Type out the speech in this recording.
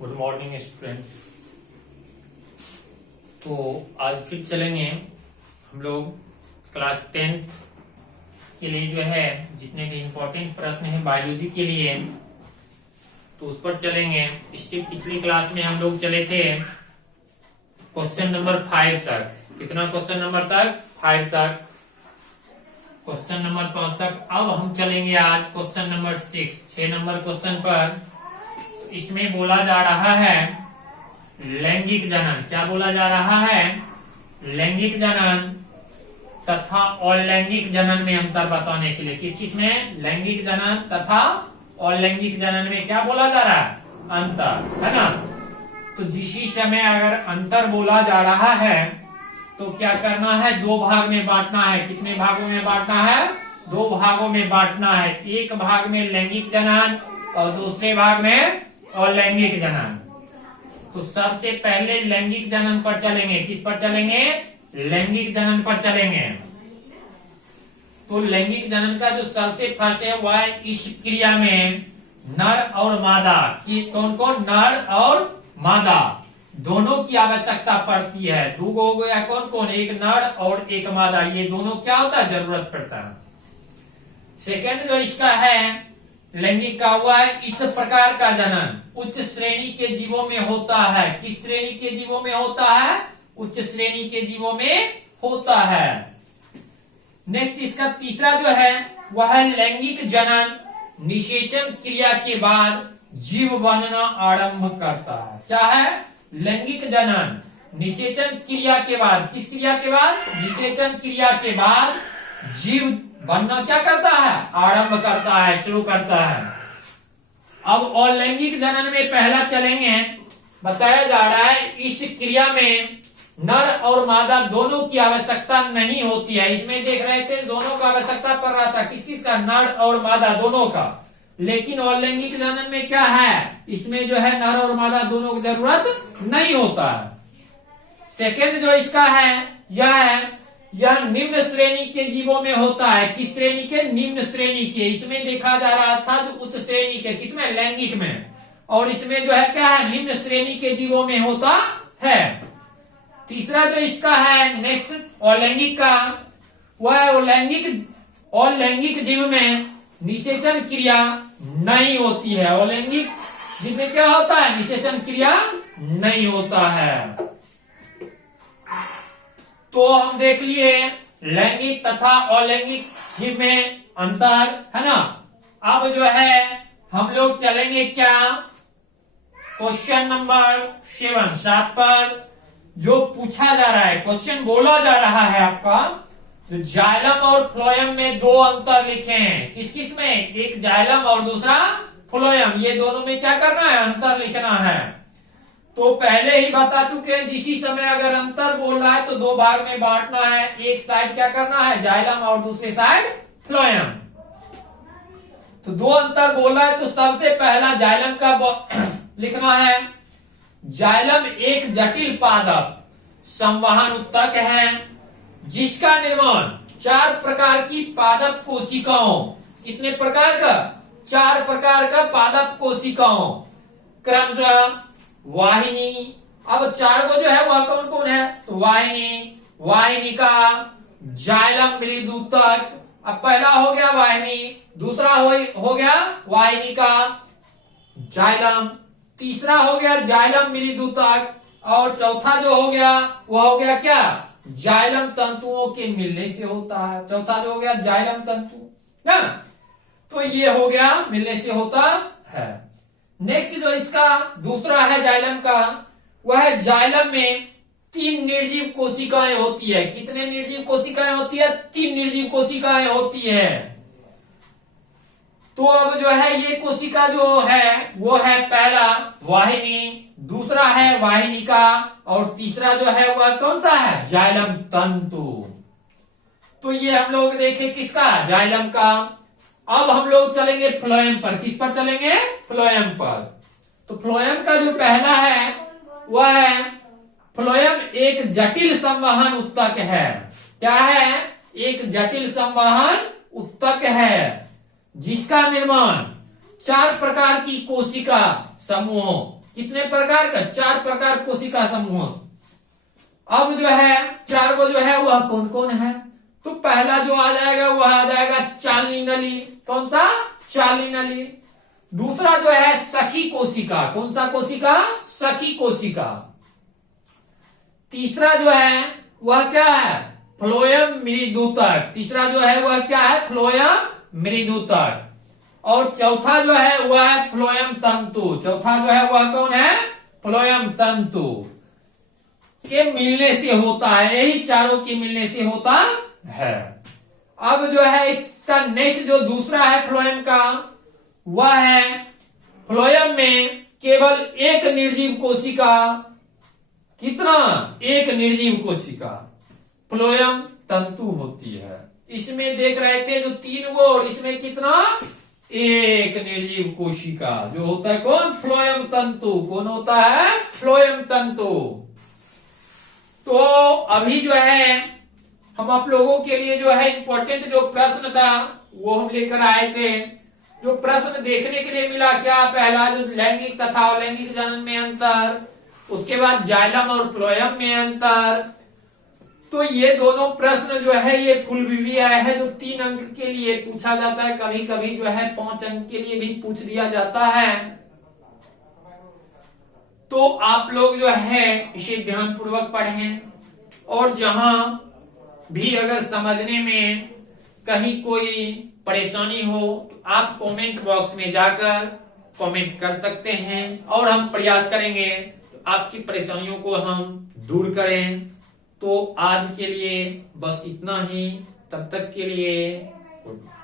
Good morning student. तो आज फिर चलेंगे हम लोग क्लास 10th के लिए जो है जितने भी इम्पोर्टेंट प्रश्न हैं बायोलॉजी के लिए तो उस पर चलेंगे। इससे पिछली क्लास में हम लोग चले थे क्वेश्चन नंबर 5 तक। कितना क्वेश्चन नंबर तक? 5 तक। क्वेश्चन नंबर 5 तक। अब हम चलेंगे आज क्वेश्चन नंबर 6 नंबर क्वेश्चन पर। इसमें बोला जा रहा है लैंगिक जनन। क्या बोला जा रहा है? लैंगिक जनन तथा अलैंगिक जनन में अंतर बताने के लिए। किस किस में? लैंगिक जनन तथा अलैंगिक जनन में क्या बोला जा रहा है? अंतर, है ना। तो जिस समय अगर अंतर बोला जा रहा है तो क्या करना है? 2 भाग में बांटना है। कितने भागों में बांटना है? 2 भागों में बांटना है। एक भाग में लैंगिक जनन और दूसरे भाग में अलैंगिक जनन। तो सबसे पहले लैंगिक जनन पर चलेंगे। किस पर चलेंगे? लैंगिक जनन पर चलेंगे। तो लैंगिक जनन का जो सबसे फर्स्ट है वह इस क्रिया में नर और मादा की कौन कौन? नर और मादा दोनों की आवश्यकता पड़ती है। 2 हो गया कौन कौन? एक नर और एक मादा। ये दोनों क्या होता है? जरूरत पड़ता है। सेकेंड जो इसका है लैंगिक का हुआ है इस प्रकार का जनन उच्च श्रेणी के जीवों में होता है। किस श्रेणी के जीवों में होता है? उच्च श्रेणी के जीवों में होता है। नेक्स्ट इसका तीसरा जो है वह है लैंगिक जनन निषेचन क्रिया के बाद जीव बनना आरंभ करता है। क्या है? लैंगिक जनन निषेचन क्रिया के बाद। किस क्रिया के बाद? निषेचन क्रिया के बाद जीव बनना क्या करता है? आरंभ करता है, शुरू करता है। अब अलैंगिक जनन में पहला चलेंगे। बताया जा रहा है इस क्रिया में नर और मादा दोनों की आवश्यकता नहीं होती है। इसमें देख रहे थे दोनों का आवश्यकता पड़ रहा था। किस किस का? नर और मादा दोनों का। लेकिन अलैंगिक जनन में क्या है? इसमें जो है नर और मादा दोनों की जरूरत नहीं होता है। सेकेंड जो इसका है यह निम्न श्रेणी के जीवों में होता है। किस श्रेणी के? निम्न श्रेणी के। इसमें देखा जा रहा था जो उच्च श्रेणी के। किसमें? लैंगिक में। और इसमें जो है क्या है? निम्न श्रेणी के जीवों में होता है। तीसरा जो इसका है नेक्स्ट अलैंगिक का वह अलैंगिक जीव में निषेचन क्रिया नहीं होती है। अलैंगिक जीव में क्या होता है? निषेचन क्रिया नहीं होता है। तो हम देख लिए लैंगिक तथा अलैंगिक जीव में अंतर, है ना। अब जो है हम लोग चलेंगे क्या? क्वेश्चन नंबर 7 पर जो पूछा जा रहा है क्वेश्चन बोला जा रहा है आपका जो जाइलम और फ्लोएम में 2 अंतर लिखे हैं। किस किस में? एक जाइलम और दूसरा फ्लोएम। ये दोनों में क्या करना है? अंतर लिखना है। तो पहले ही बता चुके हैं जिसी समय अगर अंतर बोल रहा है तो 2 भाग में बांटना है। एक साइड क्या करना है? जाइलम और दूसरे साइड फ्लोएम। तो 2 अंतर बोल रहा है तो सबसे पहला जाइलम का लिखना है। जाइलम एक जटिल पादप संवहन उत्तक है जिसका निर्माण 4 प्रकार की पादप कोशिकाओं। कितने प्रकार का? 4 प्रकार का पादप कोशिकाओं क्रमशः वाहिनी। अब 4 को जो है वह कौन कौन है? तो वाहिनिका, जाइलम मृदुतक। अब पहला हो गया वाहिनी, दूसरा हो गया वाहिनिका, जाइलम, तीसरा हो गया जाइलम मृदुतक और चौथा जो हो गया वह हो गया क्या? जाइलम तंतुओं के मिलने से होता है। चौथा जो हो गया जाइलम तंतु, ना। तो ये हो गया मिलने से होता है। नेक्स्ट जो इसका दूसरा है जाइलम का वह है जाइलम में 3 निर्जीव कोशिकाएं होती है। कितने निर्जीव कोशिकाएं होती है? 3 निर्जीव कोशिकाएं होती है। तो अब जो है ये कोशिका जो है वो है पहला वाहिनी, दूसरा है वाहिनिका और तीसरा जो है वह कौन सा है? जाइलम तंतु। तो ये हम लोग देखे किसका? जाइलम का। अब हम लोग चलेंगे फ्लोएम पर। किस पर चलेंगे? फ्लोएम पर। तो फ्लोएम का जो पहला है वह है फ्लोएम एक जटिल संवहन उत्तक है। क्या है? एक जटिल संवहन उत्तक है जिसका निर्माण 4 प्रकार की कोशिका समूहों कितने प्रकार का? 4 प्रकार कोशिका समूह। अब जो है 4 को जो है वह कौन कौन है? तो पहला जो आ जाएगा वह आ जाएगा चालनी नली। कौन सा? चालनी नली। दूसरा जो है सखी कोशिका। कौन सा कोशिका? सखी कोशिका। तीसरा जो है वह क्या है? फ्लोएम मृदुतक। तीसरा जो है वह क्या है? फ्लोएम मृदुतक। और चौथा जो है वह है फ्लोएम तंतु। चौथा जो है वह कौन है? फ्लोएम तंतु। के मिलने से होता है, यही चारों के मिलने से होता है। अब जो है इसका नेक्स्ट जो दूसरा है फ्लोएम का, वह है फ्लोएम में केवल एक निर्जीव कोशिका। कितना? एक निर्जीव कोशिका फ्लोएम तंतु होती है। इसमें देख रहे थे जो 3 गो, और इसमें कितना? एक निर्जीव कोशिका जो होता है कौन? फ्लोएम तंतु। कौन होता है? फ्लोएम तंतु। तो अभी जो है हम आप लोगों के लिए जो है इंपॉर्टेंट जो प्रश्न था वो हम लेकर आए थे। जो प्रश्न देखने के लिए मिला क्या? पहला जो लैंगिक तथा अलैंगिक जनन में अंतर, उसके बाद जाइलम और फ्लोएम में अंतर। तो ये दोनों प्रश्न जो है ये फुल भी आया है, जो 3 अंक के लिए पूछा जाता है, कभी कभी जो है 5 अंक के लिए भी पूछ लिया जाता है। तो आप लोग जो है इसे ध्यानपूर्वक पढ़ें, और जहां भी अगर समझने में कहीं कोई परेशानी हो तो आप कमेंट बॉक्स में जाकर कमेंट कर सकते हैं, और हम प्रयास करेंगे तो आपकी परेशानियों को हम दूर करें। तो आज के लिए बस इतना ही। तब तक के लिए गुड नाइट।